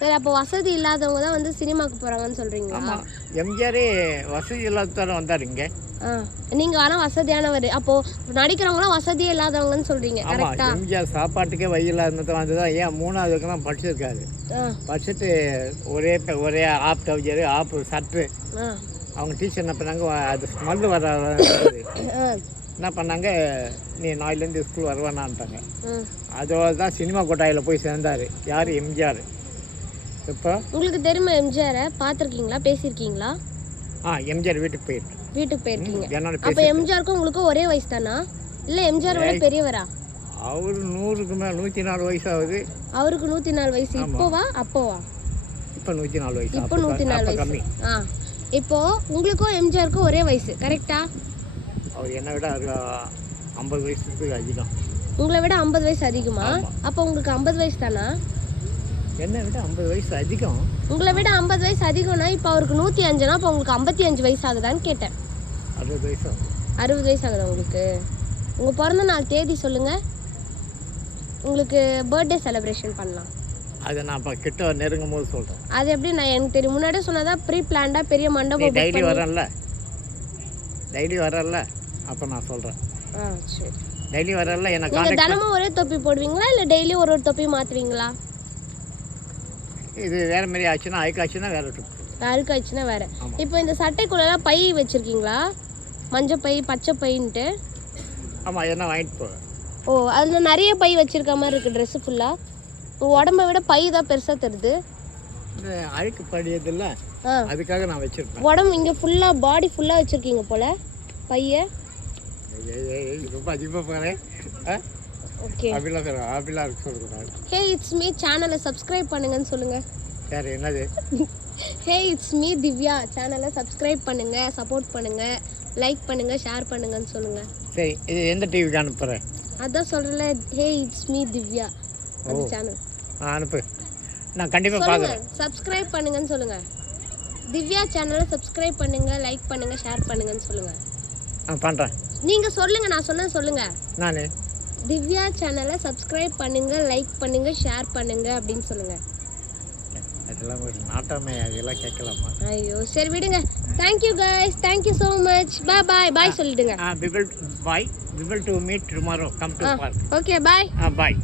சரி, அப்போ வசதி இல்லாதவங்க தான் வந்து சினிமாக்கு போறாங்கன்னு சொல்றீங்களா? ஆமாம், எம்ஜிஆரே வசதி இல்லாததால வந்தார் இங்கே. நீங்க ஆனா வசதியானவர். அப்போ நடிக்கிறவங்களாம் வசதியே இல்லாதவங்கன்னு சொல்றீங்க, ஆமாம், கரெக்டா? எம்ஜிஆர் சாப்பாட்டுக்கே வழி இல்லாதது வந்துதான் ஏன் 3வது தான் படிச்சிருக்காரு. படிச்சுட்டு ஒரே ஆப் டவுஜரு ஆப் சட்டு அவங்க டீச்சர் என்ன பண்ணாங்க, அது ஸ்மெல்லு வர என்ன பண்ணாங்க, நீ நாளையிலேருந்து ஸ்கூல் வருவானான்ட்டாங்க. அதோட தான் சினிமா கொட்டாயில் போய் சேர்ந்தார். யார்? எம்ஜிஆர். இப்போ உங்களுக்கு தெரியுமா எம்ஜிஆரை? பார்த்துருக்கீங்களா, பேசியிருக்கீங்களா? எம்ஜிஆர் வீட்டுக்கு போயிருக்கு. வீட்டுக்கு போயிருக்கீங்க. அப்போ எம்ஜிஆருக்கும் உங்களுக்கும் ஒரே வயசு தானா, இல்லை எம்ஜிஆர் விட பெரியவரா? அவர் 100க்கு மேலே 104 வயசு ஆகுது. அவருக்கு 104 வயசு. இப்போவா அப்போவா? இப்போ 104 வயசு. இப்போ 104 வயசு. இப்போ உங்களுக்கும் எம்ஜிஆருக்கும் ஒரே வயசு, கரெக்டா? அவர் என்னை விட 50 வயசுக்கு அதிகம். உங்களை விட 50 வயசு அதிகமா? அப்போ உங்களுக்கு 50 வயசு தானா? என்னை விட 50 வயசு அதிகம். உங்களை விட 50 வயசு அதிகம்னா இப்போ அவருக்கு 105னா அப்போ உங்களுக்கு 55 வயசு ஆகுதான்னு கேட்டேன். 60 வயசு ஆகுது. 60 வயசு ஆகுதா உங்களுக்கு? உங்கள் பிறந்த நாள் தேதி சொல்லுங்கள், உங்களுக்கு பர்த்டே செலிப்ரேஷன் பண்ணலாம். அதை நான் இப்போ கிட்ட நெருங்கும் போது சொல்கிறேன். அது எப்படி? நான் எனக்கு தெரியும், முன்னாடியே சொன்னதான் ப்ரீ பிளான்டாக பெரிய மண்டபம். டெய்லி வரல அப்போ நான் சொல்கிறேன். சரி, டெய்லி வரல. எனக்கு நீங்கள் தினமும் ஒரே தொப்பி போடுவீங்களா, இல்லை டெய்லி ஒரு தொப்பி மாற்றுவீங்களா? இது வேறு மாதிரி ஆச்சுன்னா, அழுக்காச்சுன்னா வேறு தொப்பி, அழுக்காச்சுன்னா வேறு. இப்போ இந்த சட்டைக்குள்ளெல்லாம் பை வச்சுருக்கீங்களா? மஞ்சள் பை, பச்சை பைன்ட்டு. ஆமாம், என்ன வாங்கிட்டு போவேன். அதில் நிறைய பை வச்சுருக்க மாதிரி இருக்குது ட்ரெஸ்ஸு ஃபுல்லாக. உங்கள் உடம்பை விட பை தான் பெருசாக தருது. அழுக்கு படியதில்ல, அதுக்காக நான் வச்சுருப்பேன். உடம்பு இங்கே ஃபுல்லாக, பாடி ஃபுல்லாக வச்சுருக்கீங்க போல் பையை. ரொம்ப அதிகமாக போகிறேன். ஓகே, அப்படிலாம் இருக்கு சொல்லக்கூடாது. ஹே இட்ஸ் மீ சேனலை சப்ஸ்கிரைப் பண்ணுங்கன்னு சொல்லுங்கள். வேறு என்னது? ஹே இட்ஸ் மீ திவ்யா சேனலை சப்ஸ்கிரைப் பண்ணுங்கள், சப்போர்ட் பண்ணுங்கள், லைக் பண்ணுங்கள், ஷேர் பண்ணுங்கன்னு சொல்லுங்கள். சரி, இது எந்த டிவிக்கு அனுப்புகிறேன்? அதான் சொல்கிறேன்ல, ஹே இட்ஸ் மீ திவ்யா அந்த சேனல் அனுப்பு, நான் கண்டிப்பாக பார்க்குறேன். சப்ஸ்கிரைப் பண்ணுங்கன்னு சொல்லுங்கள். திவ்யா சேனலை சப்ஸ்கிரைப் பண்ணுங்கள், லைக் பண்ணுங்கள், ஷேர் பண்ணுங்கன்னு சொல்லுங்கள். பண்ணுறேன். நீங்கள் சொல்லுங்கள், நான் சொன்னேன் சொல்லுங்கள். நான் திவ்யா சேனலை சப்ஸ்கிரைப் பண்ணுங்கள், லைக் பண்ணுங்கள், ஷேர் பண்ணுங்கள் அப்படின்னு சொல்லுங்கள். அதெல்லாம் ஒரு நாட்டாமை, அதெல்லாம் கேட்கலாமா? ஐயோ சரி விடுங்க. Thank you guys, thank you so much. Bye bye bye சொல்லிடுங்க. We will to meet tomorrow. Come to park. Okay, bye. Bye.